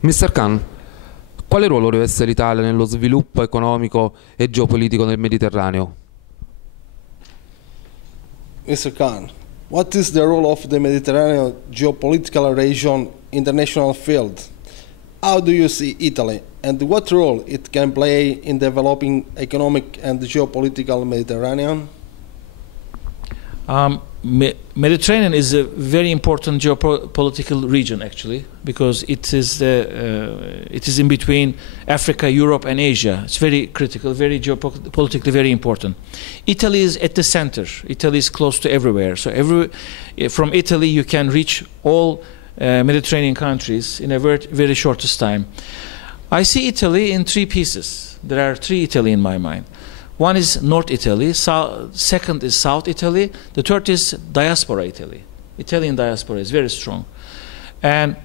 Mr. Kaan, quale ruolo riveste l'Italia nello sviluppo economico e geopolitico del Mediterraneo? Mr. Kaan, what is the role of the Mediterranean geopolitical region in the national field? How do you see Italy, and what role it can play in developing economic and geopolitical Mediterranean? Mediterranean is a very important geopolitical region, actually, because it is in between Africa, Europe, and Asia. It's very critical, very geopolitically very important. Italy is at the center. Italy is close to everywhere. So from Italy you can reach all Mediterranean countries in a very shortest time. I see Italy in three pieces. There are three Italy in my mind. One is North Italy, second is South Italy, the third is diaspora Italy. Italian diaspora is very strong. And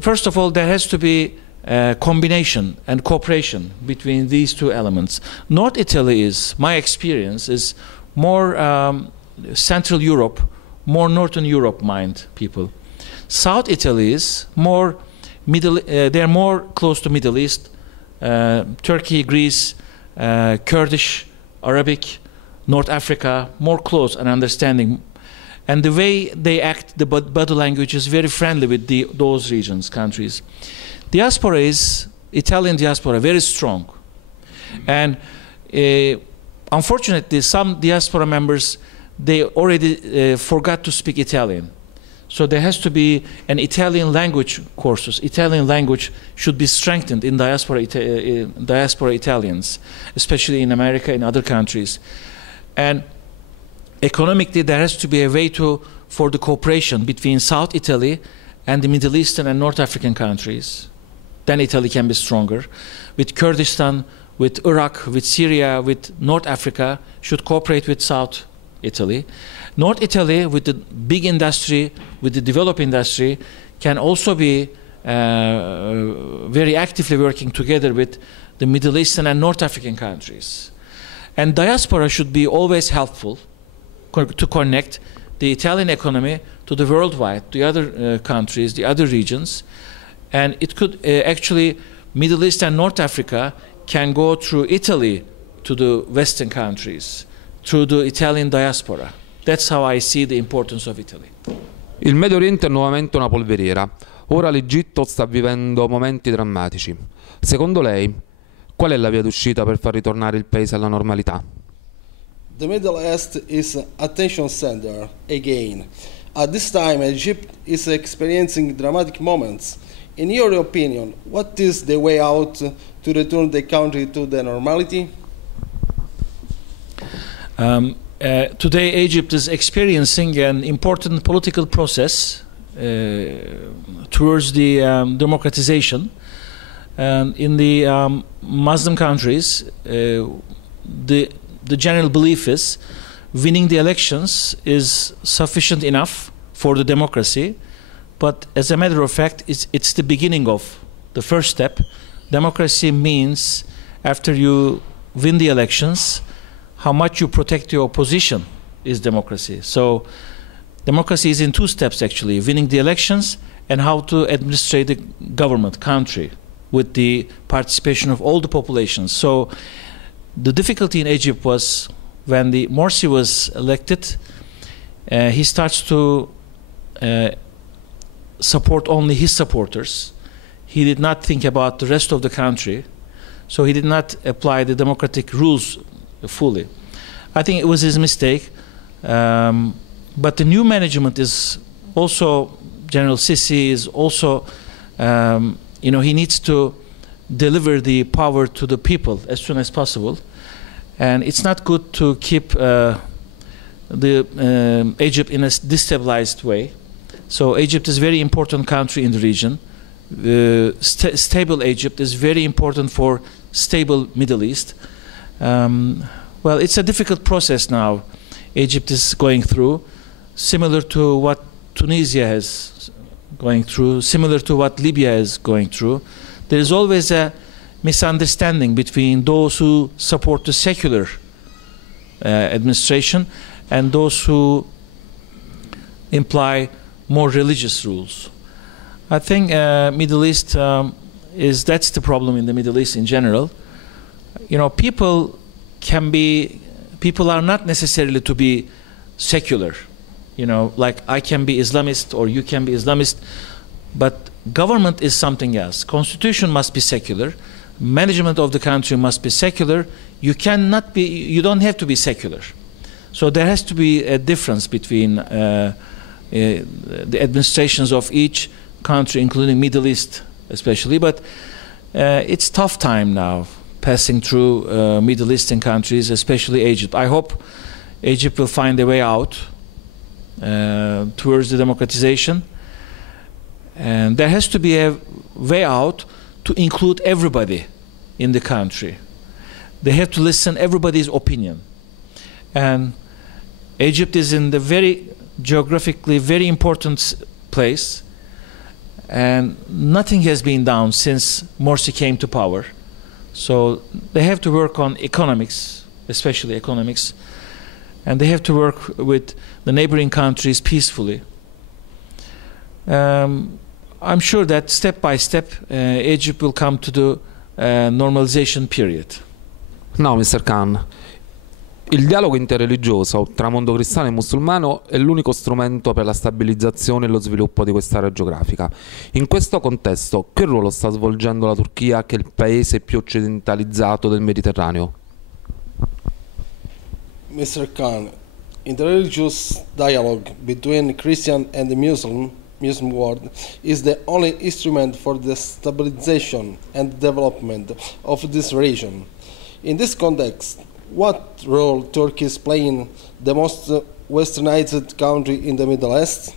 first of all, there has to be a combination and cooperation between these two elements. North Italy is, my experience, is more Central Europe, more Northern Europe mind people. South Italy is more they're more close to Middle East, Turkey, Greece, Kurdish, Arabic, North Africa, more close and understanding. And the way they act, the body language is very friendly with those regions, countries. Diaspora is, Italian diaspora, very strong. And unfortunately, some diaspora members, they already forgot to speak Italian. So there has to be an Italian language courses. Italian language should be strengthened in diaspora Italians, especially in America and other countries. And economically, there has to be a way for the cooperation between South Italy and the Middle Eastern and North African countries. Then Italy can be stronger. With Kurdistan, with Iraq, with Syria, with North Africa, should cooperate with South Italy. North Italy, with the big industry, with the developed industry, can also be very actively working together with the Middle Eastern and North African countries. And diaspora should be always helpful to connect the Italian economy to the worldwide, the other countries, the other regions. And it could actually, Middle East and North Africa can go through Italy to the Western countries, through the Italian diaspora. That's how I see the importance of Italy. Il Medio Oriente è nuovamente una polveriera. Ora l'Egitto sta vivendo momenti drammatici. Secondo lei, qual è la via d'uscita per far ritornare il paese alla normalità? The Middle East is attention center again. At this time, Egypt is experiencing dramatic moments. In your opinion, what is the way out to return the country to the normality? Today, Egypt is experiencing an important political process towards the democratization. In the Muslim countries, the general belief is winning the elections is sufficient enough for the democracy, but as a matter of fact, it's the beginning of the first step. Democracy means after you win the elections, how much you protect your opposition is democracy. So democracy is in two steps, actually, winning the elections and how to administrate the government, country, with the participation of all the populations. So the difficulty in Egypt was when the Morsi was elected, he starts to support only his supporters. He did not think about the rest of the country, so he did not apply the democratic rules fully. I think it was his mistake, but the new management is also, General Sisi is also, he needs to deliver the power to the people as soon as possible. And it's not good to keep Egypt in a destabilized way. So Egypt is a very important country in the region. Stable Egypt is very important for stable Middle East. Well, it's a difficult process now Egypt is going through, similar to what Tunisia is going through, similar to what Libya is going through. There is always a misunderstanding between those who support the secular administration and those who imply more religious rules. I think Middle East that's the problem in the Middle East in general. You know, people are not necessarily to be secular. You know, like I can be Islamist or you can be Islamist, but government is something else. Constitution must be secular. Management of the country must be secular. You don't have to be secular. So there has to be a difference between the administrations of each country, including Middle East especially. But it's tough time now passing through Middle Eastern countries, especially Egypt. I hope Egypt will find a way out towards the democratization. And there has to be a way out to include everybody in the country. They have to listen everybody's opinion. And Egypt is in the geographically very important place, and nothing has been done since Morsi came to power. So they have to work on economics, especially economics, and they have to work with the neighboring countries peacefully. I'm sure that step by step Egypt will come to the normalization period. Now, Mr. Kaan, il dialogo interreligioso tra mondo cristiano e musulmano è l'unico strumento per la stabilizzazione e lo sviluppo di quest'area geografica. In questo contesto, che ruolo sta svolgendo la Turchia, che è il paese più occidentalizzato del Mediterraneo? Mr. Kaan, interreligious dialogue between Christian and the Muslim world is the only instrument for the stabilization and development of this region. In this context, what role Turkey is playing, the most westernized country in the Middle East?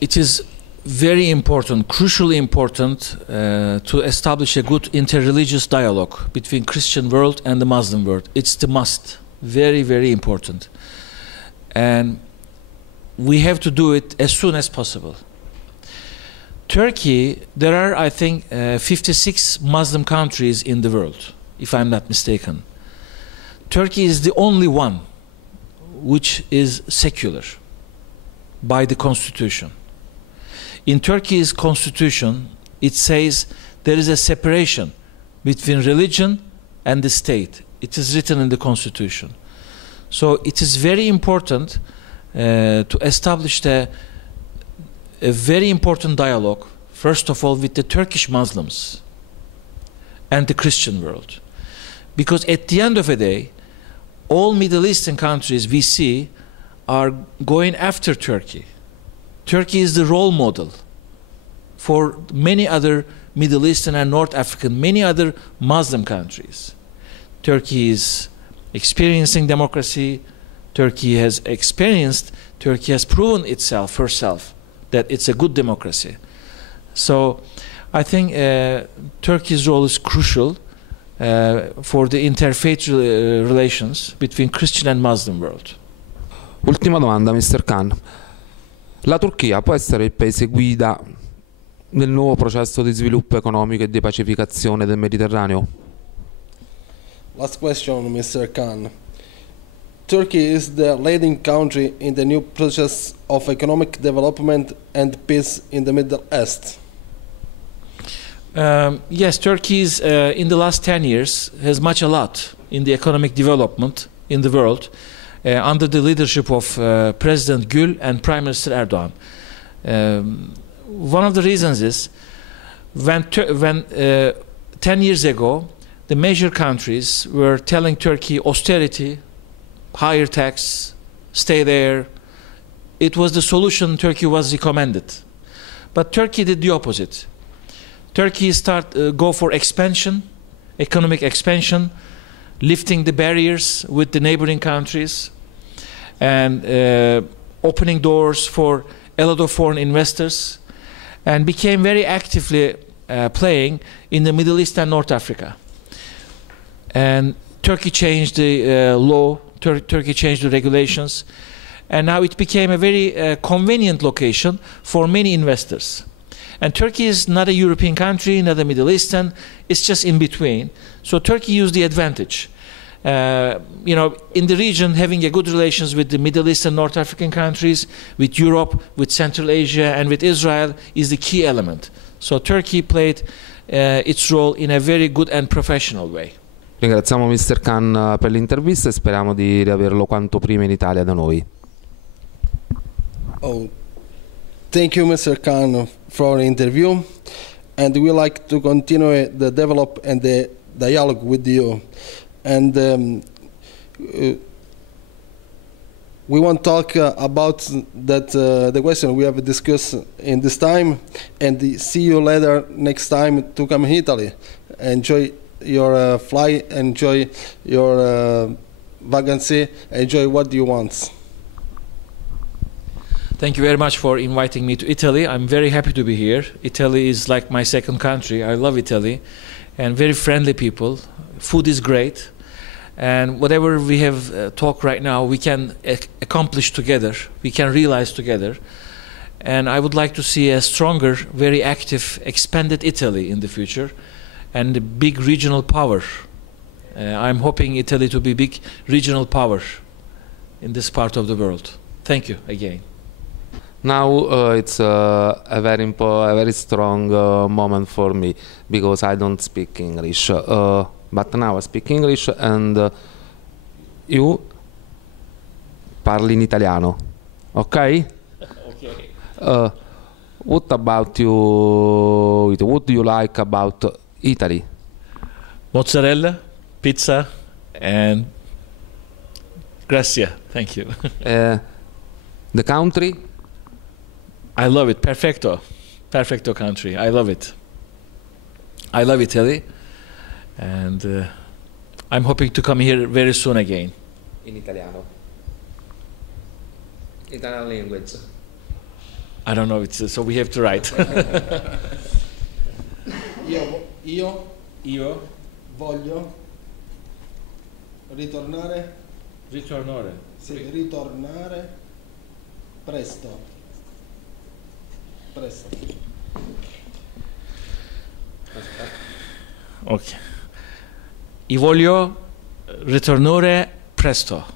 It is very important, crucially important, to establish a good interreligious dialogue between Christian world and the Muslim world. It's the must. Very, very important. And we have to do it as soon as possible. Turkey, there are, I think, 56 Muslim countries in the world, if I'm not mistaken. Turkey is the only one which is secular by the constitution. In Turkey's constitution, it says there is a separation between religion and the state. It is written in the constitution. So it is very important to establish a very important dialogue, first of all, with the Turkish Muslims and the Christian world. Because at the end of the day, all Middle Eastern countries we see are going after Turkey. Turkey is the role model for many other Middle Eastern and North African, many other Muslim countries. Turkey is experiencing democracy. Turkey has proven herself that it's a good democracy. So I think Turkey's role is crucial for the interfaith relations between Christian and Muslim world. Ultima domanda, Mr. Kaan. La Turchia può essere il paese guida nel nuovo processo di sviluppo economico e di pacificazione del Mediterraneo? Last question, Mr. Kaan. Turkey is the leading country in the new process of economic development and peace in the Middle East. Yes, Turkey is, in the last 10 years has a lot in the economic development in the world under the leadership of President Gül and Prime Minister Erdogan. One of the reasons is when 10 years ago the major countries were telling Turkey austerity, higher tax, stay there. It was the solution Turkey was recommended. But Turkey did the opposite. Turkey go for expansion, economic expansion, lifting the barriers with the neighboring countries, and opening doors for a lot of foreign investors, and became very actively playing in the Middle East and North Africa. And Turkey changed the law, Turkey changed the regulations, and now it became a very convenient location for many investors. And Turkey is not a European country, not a Middle Eastern, it's just in between. So Turkey used the advantage. In the region, having a good relations with the Middle East and North African countries, with Europe, with Central Asia, and with Israel is the key element. So Turkey played its role in a very good and professional way. Ringraziamo Mr. Kaan per l'intervista e speriamo di riaverlo quanto prima in Italia da noi. Oh, thank you, Mr. Kaan, for the interview, and we like to continue the develop and the dialogue with you. And we want to talk about that the question we have discussed in this time, and see you later next time to come in Italy. Enjoy your flight, enjoy your vacancy, enjoy what you want. Thank you very much for inviting me to Italy. I'm very happy to be here. Italy is like my second country. I love Italy, and very friendly people. Food is great, and whatever we have talked right now, we can accomplish together. We can realize together. And I would like to see a stronger, very active, expanded Italy in the future, and a big regional power. I'm hoping Italy to be big regional power in this part of the world. Thank you again. Now it's a very strong moment for me because I don't speak English. But now I speak English and you parli in italiano, okay? Okay. What about you? What do you like about Italy? Mozzarella, pizza, and grazie. Thank you. The country? I love it. Perfecto. Perfecto country. I love it. I love Italy. And I'm hoping to come here very soon again. In italiano. Italian language. I don't know. So we have to write. Io voglio ritornare. Ritornare. Sì, ritornare presto. Presto. Ok. Io voglio ritornare presto.